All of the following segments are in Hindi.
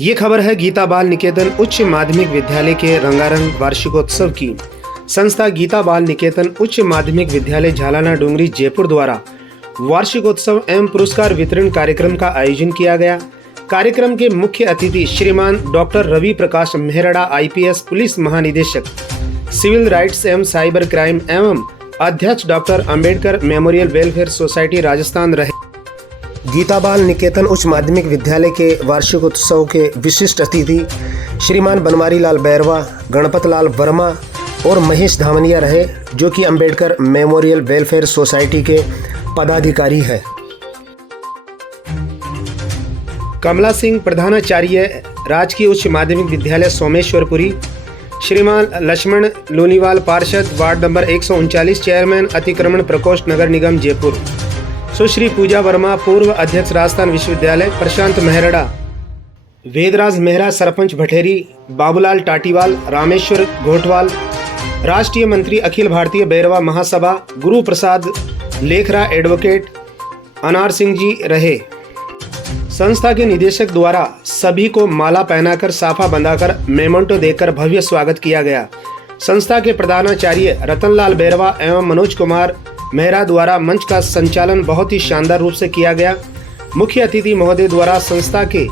ये खबर है गीता बाल निकेतन उच्च माध्यमिक विद्यालय के रंगारंग वार्षिकोत्सव की। संस्था गीता बाल निकेतन उच्च माध्यमिक विद्यालय झालाना डूंगरी जयपुर द्वारा वार्षिकोत्सव एवं पुरस्कार वितरण कार्यक्रम का आयोजन किया गया। कार्यक्रम के मुख्य अतिथि श्रीमान doctor Ravi Prakash Mehrada IPS police महानिदेशक सिविल राइट्स एवं साइबर क्राइम एवं अध्यक्ष doctor Ambedkar memorial welfare society Rajasthan रहे। गीता बाल निकेतन उच्च माध्यमिक विद्यालय के वार्षिकोत्सव के विशिष्ट अतिथि श्रीमान बनवारी लाल बैरवा, गणपत लाल वर्मा और महेश धामनिया रहे, जो कि अंबेडकर मेमोरियल वेलफेयर सोसाइटी के पदाधिकारी हैं। कमला सिंह प्रधानाचार्य राजकीय उच्च माध्यमिक विद्यालय सोमेश्वरपुरी, श्रीमान लक्ष्मण लोनीवाल पार्षद वार्ड नंबर 139 चेयरमैन अतिक्रमण प्रकोष्ठ नगर निगम जयपुर, सुश्री पूजा वर्मा पूर्व अध्यक्ष राजस्थान विश्वविद्यालय, प्रशांत मेहरड़ा, वेदराज मेहरा सरपंच भठेरी, बाबूलाल टाटीवाल, रामेश्वर घोटवाल, राष्ट्रीय मंत्री अखिल भारतीय बैरवा महासभा, गुरु प्रसाद लेखरा एडवोकेट, अनार सिंह जी रहे। संस्था के निदेशक द्वारा सभी को माला पहनाकर साफा बंधाकर मेमोंटो देकर भव्य स्वागत किया गया। संस्था के प्रधानाचार्य रतनलाल बैरवा एवं मनोज कुमार मेहरा द्वारा मंच का संचालन बहुत ही शानदार रूप से किया गया। मुख्य अतिथि महोदय द्वारा संस्था के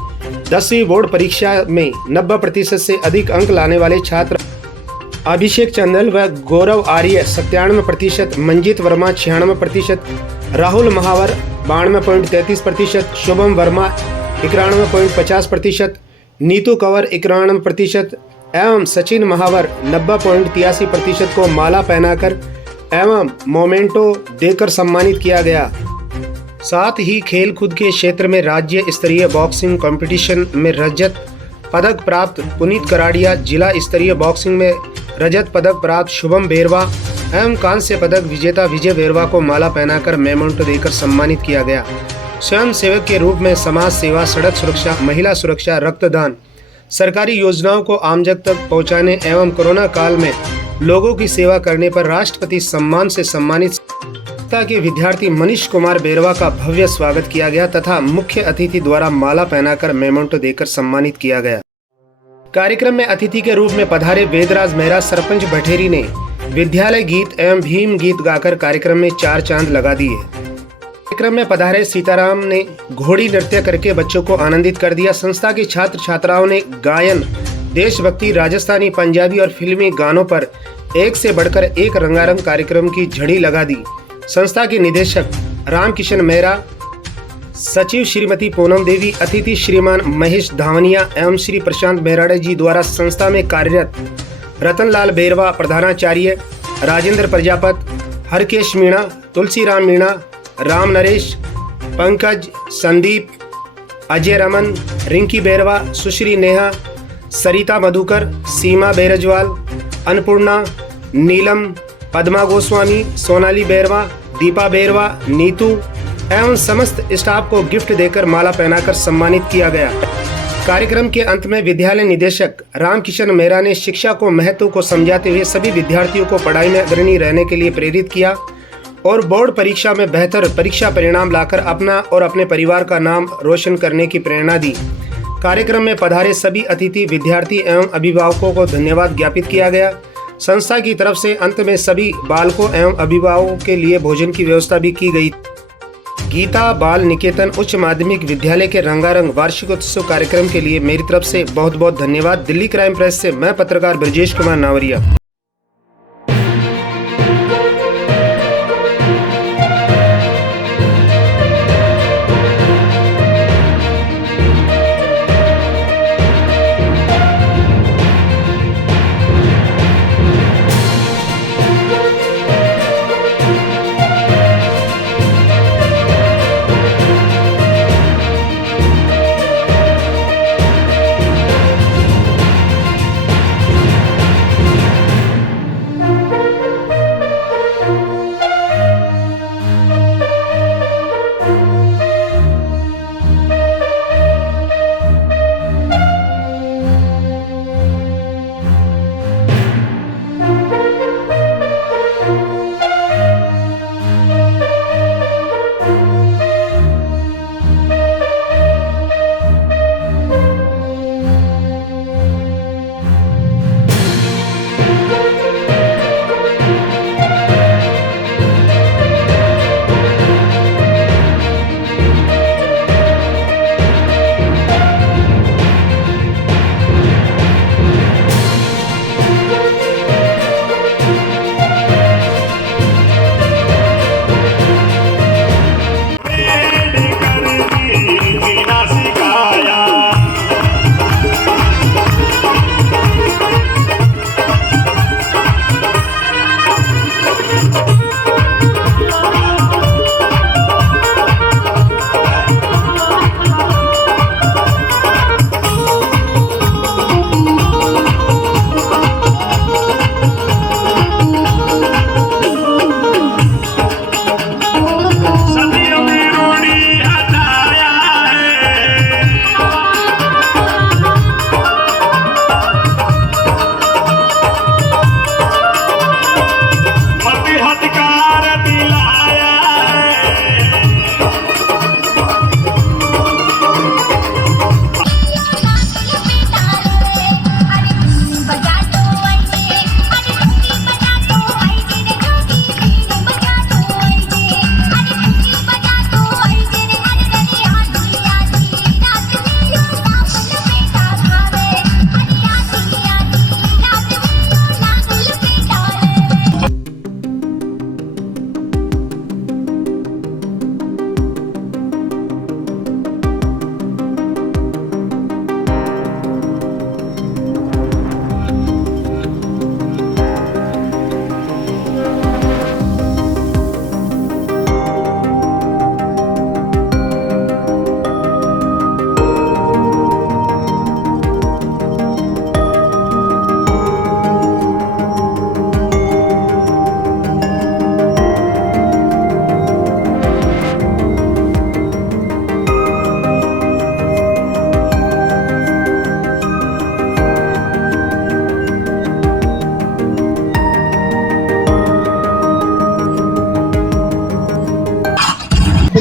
10वीं बोर्ड परीक्षा में 90% से अधिक अंक लाने वाले छात्र अभिषेक चंदल व गौरव आर्य 97%, मंजित वर्मा 96%, राहुल महावर 92.33%, शुभम वर्मा 91.50%, नीतू कंवर 91% एवं सचिन महावर 90.83% को माला पहनाकर एवं मोमेंटो देकर सम्मानित किया गया। साथ ही खेल कूद के क्षेत्र में राज्य स्तरीय बॉक्सिंग कंपटीशन में रजत पदक प्राप्त पुनीत कराड़िया, जिला स्तरीय बॉक्सिंग में रजत पदक प्राप्त शुभम बेरवा एवं कांस्य पदक विजेता विजय बेरवा को माला पहनाकर मेमोंटो देकर सम्मानित किया गया। स्वयं सेवक के रूप में समाज सेवा, सड़क सुरक्षा, महिला सुरक्षा, रक्तदान, सरकारी योजनाओं को आमजन तक पहुंचाने एवं कोरोना काल में लोगों की सेवा करने पर राष्ट्रपति सम्मान से सम्मानित संस्था के विद्यार्थी मनीष कुमार बेरवा का भव्य स्वागत किया गया तथा मुख्य अतिथि द्वारा माला पहनाकर मेमोंटो देकर सम्मानित किया गया। कार्यक्रम में अतिथि के रूप में पधारे वेदराज मेहरा सरपंच भठेरी ने विद्यालय गीत एवं भीम गीत गाकर कार्यक्रम में 4 चांद लगा दिए। कार्यक्रम में पधारे सीताराम ने घोड़ी नृत्य करके बच्चों को आनंदित कर दिया। संस्था के छात्र छात्राओं ने गायन, देशभक्ति, राजस्थानी, पंजाबी और फिल्मी गानों पर एक से बढ़कर एक रंगारंग कार्यक्रम की झड़ी लगा दी। संस्था के निदेशक रामकिशन मेहरा, सचिव श्रीमती पूनम देवी, अतिथि श्रीमान महेश धामनिया एवं श्री प्रशांत मेहराड़ा जी द्वारा संस्था में कार्यरत रतनलाल बैरवा प्रधानाचार्य, राजेंद्र प्रजापत, हरकेश मीणा, तुलसीराम मीणा, राम नरेश, पंकज, संदीप, अजय रमन, रिंकी बैरवा, सुश्री नेहा, सरिता मधुकर, सीमा बेरजवाल, अन्नपूर्णा, नीलम, पद्मा गोस्वामी, सोनाली बैरवा, दीपा बैरवा, नीतू एवं समस्त स्टाफ को गिफ्ट देकर माला पहनाकर सम्मानित किया गया। कार्यक्रम के अंत में विद्यालय निदेशक रामकिशन मेहरा ने शिक्षा को महत्व को समझाते हुए सभी विद्यार्थियों को पढ़ाई में अग्रणी रहने के लिए प्रेरित किया और बोर्ड परीक्षा में बेहतर परीक्षा परिणाम लाकर अपना और अपने परिवार का नाम रोशन करने की प्रेरणा दी। कार्यक्रम में पधारे सभी अतिथि, विद्यार्थी एवं अभिभावकों को धन्यवाद ज्ञापित किया गया। संस्था की तरफ से अंत में सभी बालकों एवं अभिभावकों के लिए भोजन की व्यवस्था भी की गई। गीता बाल निकेतन उच्च माध्यमिक विद्यालय के रंगारंग वार्षिकोत्सव कार्यक्रम के लिए मेरी तरफ से बहुत बहुत धन्यवाद। दिल्ली क्राइम प्रेस से मैं पत्रकार ब्रजेश कुमार नावरिया।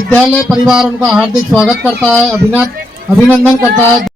विद्यालय परिवार उनका हार्दिक स्वागत करता है, अभिनंदन करता है।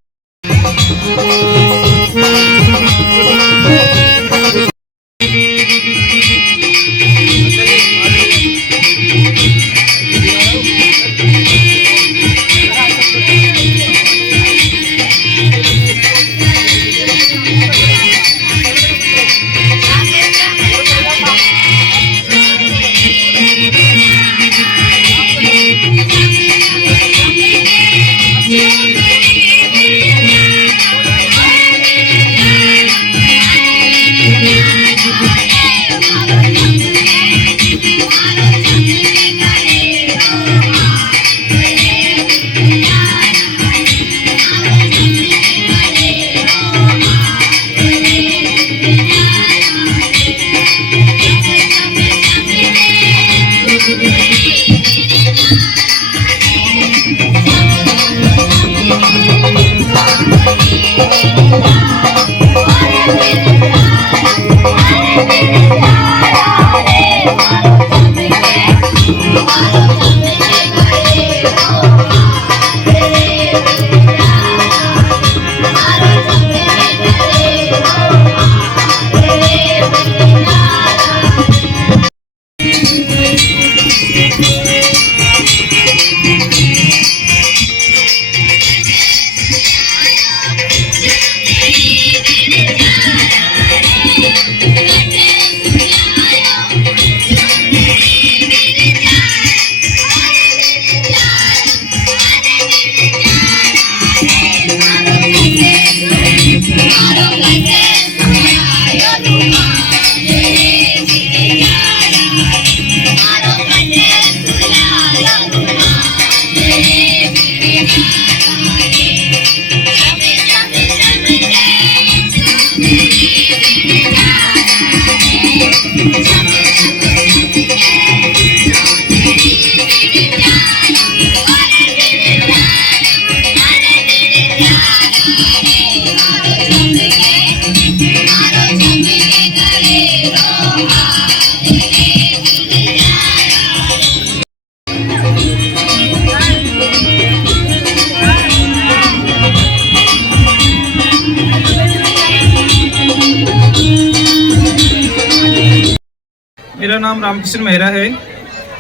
मेरा नाम रामकृष्ण मेहरा है।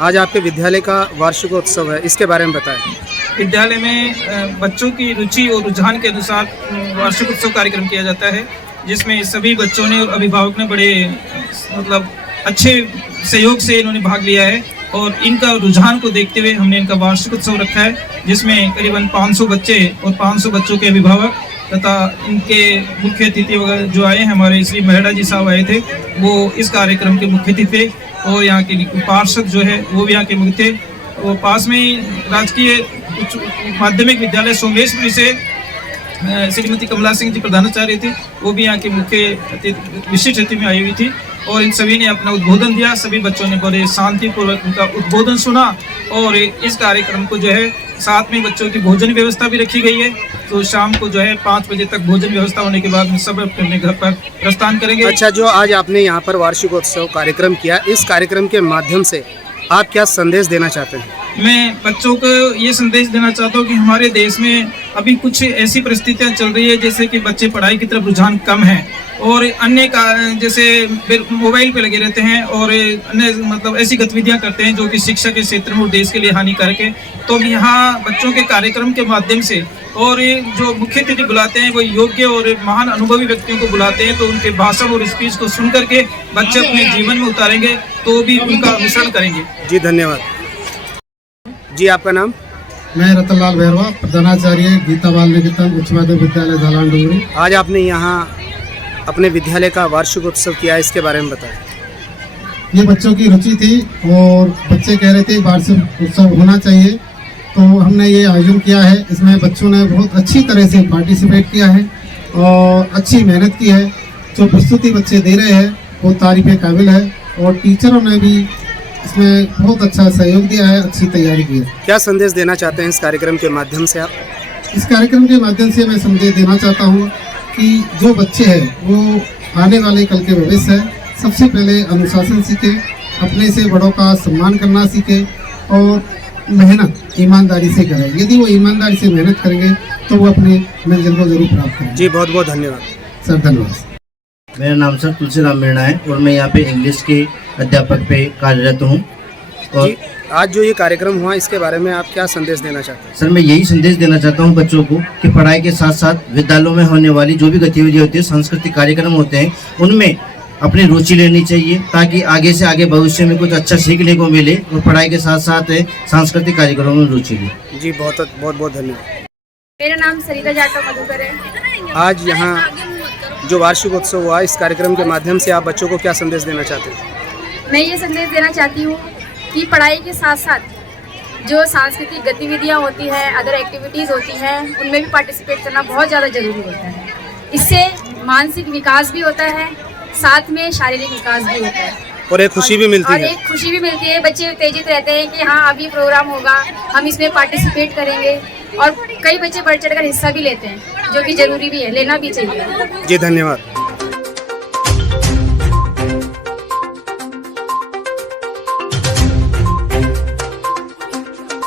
आज आपके विद्यालय का वार्षिकोत्सव है, इसके बारे में बताएं। विद्यालय में बच्चों की रुचि और रुझान के अनुसार वार्षिक उत्सव कार्यक्रम किया जाता है, जिसमें सभी बच्चों ने और अभिभावक ने बड़े अच्छे सहयोग से इन्होंने भाग लिया है और इनका रुझान को देखते हुए हमने इनका वार्षिक उत्सव रखा है, जिसमें करीबन 500 बच्चे और 500 बच्चों के अभिभावक तथा इनके मुख्य अतिथि वगैरह जो आए हैं, हमारे श्री मेहरा जी साहब आए थे, वो इस कार्यक्रम के मुख्य अतिथि थे और यहाँ के पार्षद जो है वो भी यहाँ के मुख्य थे। और पास में ही राजकीय उच्च माध्यमिक विद्यालय सोमेशपुरी से श्रीमती कमला सिंह जी प्रधानाचार्य थी, वो भी यहाँ के मुख्य विशिष्ट अतिथि में आई हुई थी और इन सभी ने अपना उद्बोधन दिया। सभी बच्चों ने बड़े शांतिपूर्वक उनका उद्बोधन सुना और इस कार्यक्रम को जो है साथ में बच्चों की भोजन व्यवस्था भी रखी गई है। तो शाम को जो है 5 बजे तक भोजन व्यवस्था होने के बाद में सब अपने घर पर प्रस्थान करेंगे। अच्छा, जो आज आपने यहाँ पर वार्षिकोत्सव कार्यक्रम किया, इस कार्यक्रम के माध्यम से आप क्या संदेश देना चाहते हैं? मैं बच्चों को ये संदेश देना चाहता हूँ कि हमारे देश में अभी कुछ ऐसी परिस्थितियाँ चल रही है जैसे कि बच्चे पढ़ाई की तरफ रुझान कम है और अन्य का जैसे मोबाइल पे लगे रहते हैं और अन्य ऐसी गतिविधियां करते हैं जो कि शिक्षा के क्षेत्र में और देश के लिए हानिकारक है। तो यहाँ बच्चों के कार्यक्रम के माध्यम से और जो मुख्य अतिथि बुलाते हैं वो योग्य और महान अनुभवी व्यक्तियों को बुलाते हैं, तो उनके भाषण और स्पीच को सुन करके बच्चे अपने जीवन में उतारेंगे तो भी उनका अनुसरण करेंगे। जी धन्यवाद। जी आपका नाम? मैं रतनलाल भैरवा, प्रधानाचार्य गीता बाल निकेतन उच्च माध्यमिक विद्यालय झालान डूंगरी। आज आपने यहाँ अपने विद्यालय का वार्षिकोत्सव किया, इसके बारे में बताएं। ये बच्चों की रुचि थी और बच्चे कह रहे थे वार्षिक उत्सव होना चाहिए, तो हमने ये आयोजन किया है। इसमें बच्चों ने बहुत अच्छी तरह से पार्टिसिपेट किया है और अच्छी मेहनत की है। जो प्रस्तुति बच्चे दे रहे हैं वो तारीफ़ काबिल है और टीचरों ने भी इसमें बहुत अच्छा सहयोग दिया है, अच्छी तैयारी की है। क्या संदेश देना चाहते हैं इस कार्यक्रम के माध्यम से आप? इस कार्यक्रम के माध्यम से मैं संदेश देना चाहता हूँ कि जो बच्चे हैं वो आने वाले कल के भविष्य है। सबसे पहले अनुशासन सीखें, अपने से बड़ों का सम्मान करना सीखें और मेहनत ईमानदारी से करें। यदि वो ईमानदारी से मेहनत करेंगे तो वो अपने मंजिल को जरूर प्राप्त करेंगे। जी बहुत बहुत धन्यवाद सर, धन्यवाद। मेरा नाम सर तुलसीराम मीणा है और मैं यहाँ पे इंग्लिश के अध्यापक पे कार्यरत हूँ। और जी आज जो ये कार्यक्रम हुआ इसके बारे में आप क्या संदेश देना चाहते हैं? सर मैं यही संदेश देना चाहता हूँ बच्चों को कि पढ़ाई के साथ साथ विद्यालयों में होने वाली जो भी गतिविधि होती है, सांस्कृतिक कार्यक्रम होते हैं, उनमें अपनी रुचि लेनी चाहिए ताकि आगे से आगे भविष्य में कुछ अच्छा सीखने को मिले और पढ़ाई के साथ साथ सांस्कृतिक कार्यक्रमों में रुचि ले। जी बहुत बहुत बहुत धन्यवाद। मेरा नाम सरिता जाटव मधुकर है। आज यहाँ जो वार्षिक उत्सव हुआ इस कार्यक्रम के माध्यम से आप बच्चों को क्या संदेश देना चाहते हैं? मैं ये संदेश देना चाहती हूँ कि पढ़ाई के साथ साथ जो सांस्कृतिक गतिविधियाँ होती हैं, अदर एक्टिविटीज़ होती हैं, उनमें भी पार्टिसिपेट करना बहुत ज़्यादा ज़रूरी होता है। इससे मानसिक विकास भी होता है, साथ में शारीरिक विकास भी होता है और एक खुशी भी मिलती और है। एक खुशी भी मिलती है। बच्चे उत्तेजित रहते हैं कि हाँ अभी प्रोग्राम होगा, हम इसमें पार्टिसिपेट करेंगे, और कई बच्चे बढ़ चढ़ कर हिस्सा भी लेते हैं, जो कि ज़रूरी भी है, लेना भी चाहिए। जी धन्यवाद।